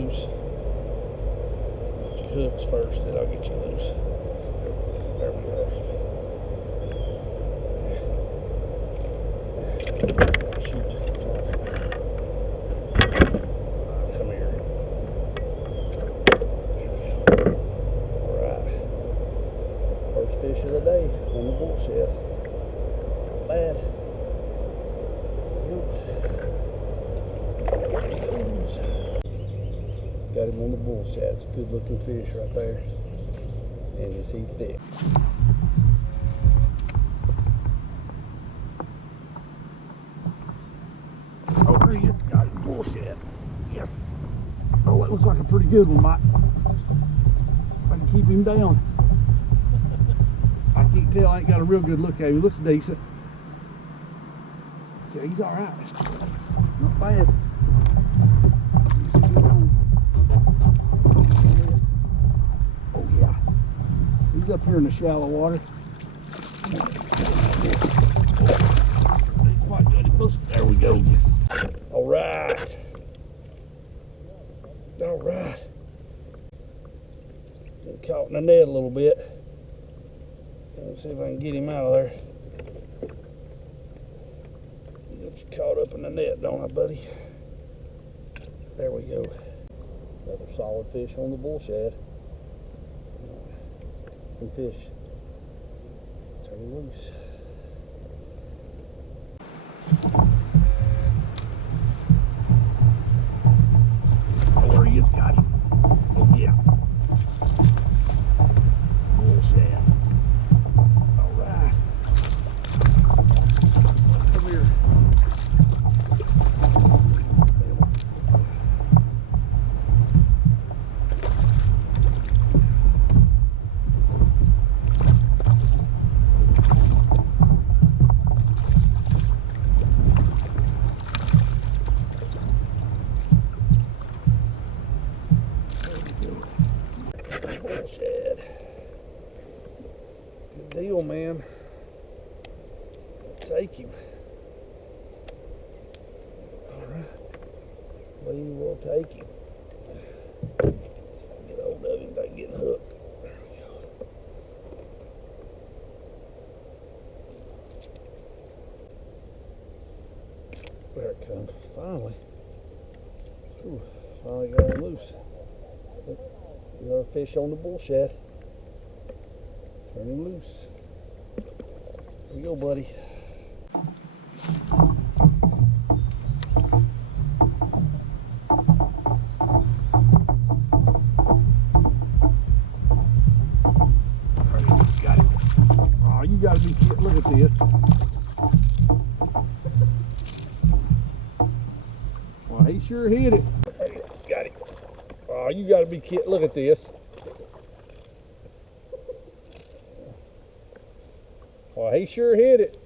loose. Get your hooks first, then I'll get you loose. There we go. Shoot. Come here. Alright. First fish of the day on the Bullshad. Not bad. Got him on the Bullshad. It's a good looking fish right there. And is he thick? Oh, there he is. Got him. Bullshad. Yes. Oh, that looks like a pretty good one, Mike. If I can keep him down. I can't tell. I ain't got a real good look at him. He looks decent. Yeah, he's alright. Not bad. Oh yeah. He's up here in the shallow water. Quite good. There we go. Yes. Alright. Alright. Get caught in the net a little bit. Let's see if I can get him out of there. Get you caught up in the net, don't I, buddy? There we go. Another solid fish on the Bullshad. Some fish. Let's turn him loose. Oh, there he is. Got him. Oh, yeah. Bullshad. All right. Come here. Bullshad. Good deal, man. Take him. Alright. We will take him. Get hold of him without getting hooked. There we go. There it comes. Finally. Whew. Finally got him loose. We got a fish on the Bullshad. Turn him loose. There you go, buddy. Got it. Oh, you gotta be kidding. Look at this. Well, he sure hit it. Got it. Oh, you gotta be kidding. Look at this. Well, he sure hit it.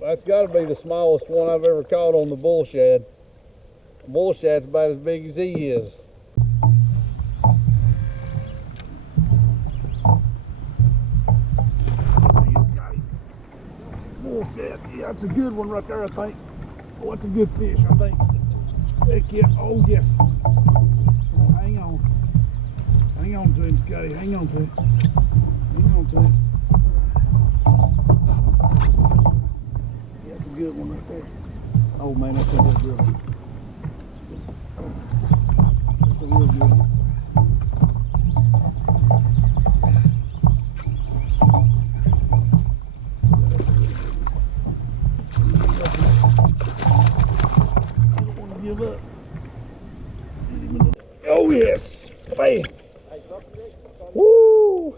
That's got to be the smallest one I've ever caught on the Bullshad. The Bullshad's about as big as he is. Bullshad, yeah, that's a good one right there, I think. Oh, that's a good fish, I think. Heck yeah, oh yes. Oh, hang on. Hang on to him, Scotty, hang on to him. Hang on to him. That's a good one right there. Oh man, that's a good one. That's a real good one. I don't want to give up. Oh yes, bam. Woo!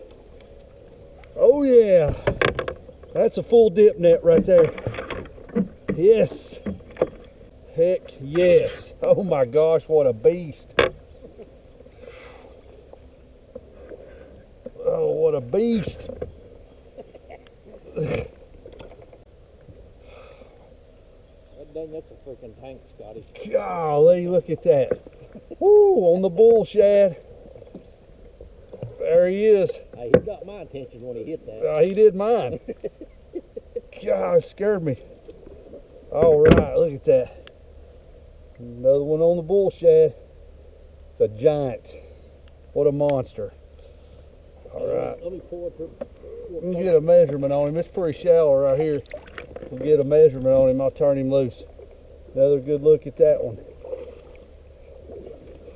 Oh yeah. That's a full dip net right there. Yes. Heck yes. Oh my gosh, what a beast. Oh, what a beast. That's a freaking tank, Scotty. Golly, look at that. Woo, on the Bullshad. There he is. Hey, he got my attention when he hit that. He did mine. God, it scared me. All right, look at that. Another one on the Bullshad. a giant. What a monster. All right. Let me pull it to. We'll get a measurement on him. It's pretty shallow right here. We'll get a measurement on him. I'll turn him loose. Another good look at that one.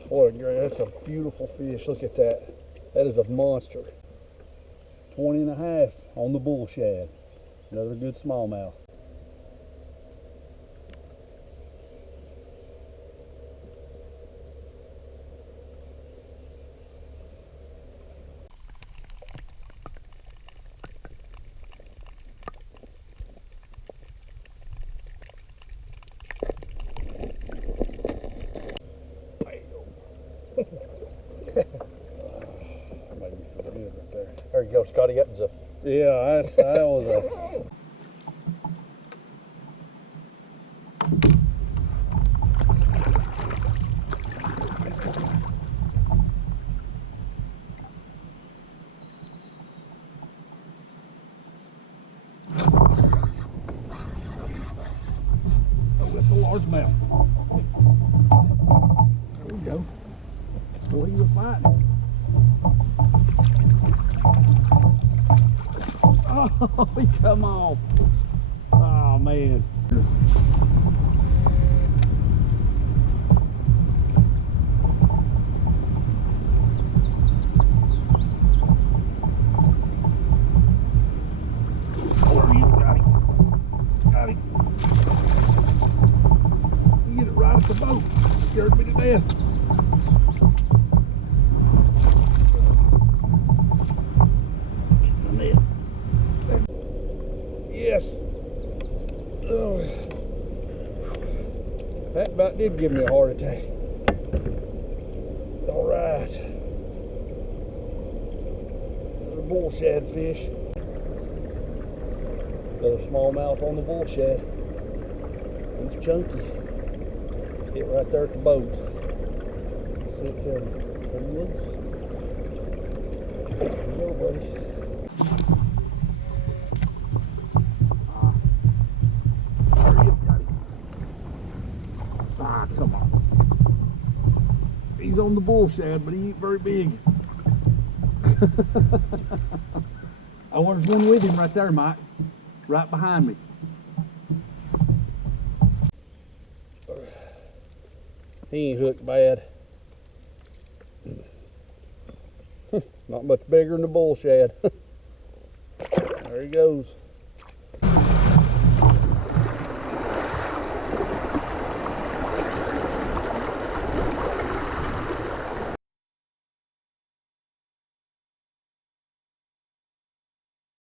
What a great, that's a beautiful fish. Look at that. That is a monster. 20 and a half on the bullshad. Another good smallmouth. There you go, Scotty. That's a. Yeah, that was a. Oh, that's a largemouth. There we go. Boy, he was fighting. Oh, he come off. Oh, man. There he is. Got him. Got him. He hit it right at the boat. Scared me to death. Yes. Oh. That about did give me a heart attack. All right. Another bullshad fish. Another smallmouth on the bullshad. He's chunky. Hit right there at the boat. See it coming. Turn him loose. There you go, buddy. Ah, come on. He's on the bullshad, but he ain't very big. Oh, there's one with him right there, Mike. Right behind me. He ain't hooked bad. Not much bigger than the bullshad. There he goes.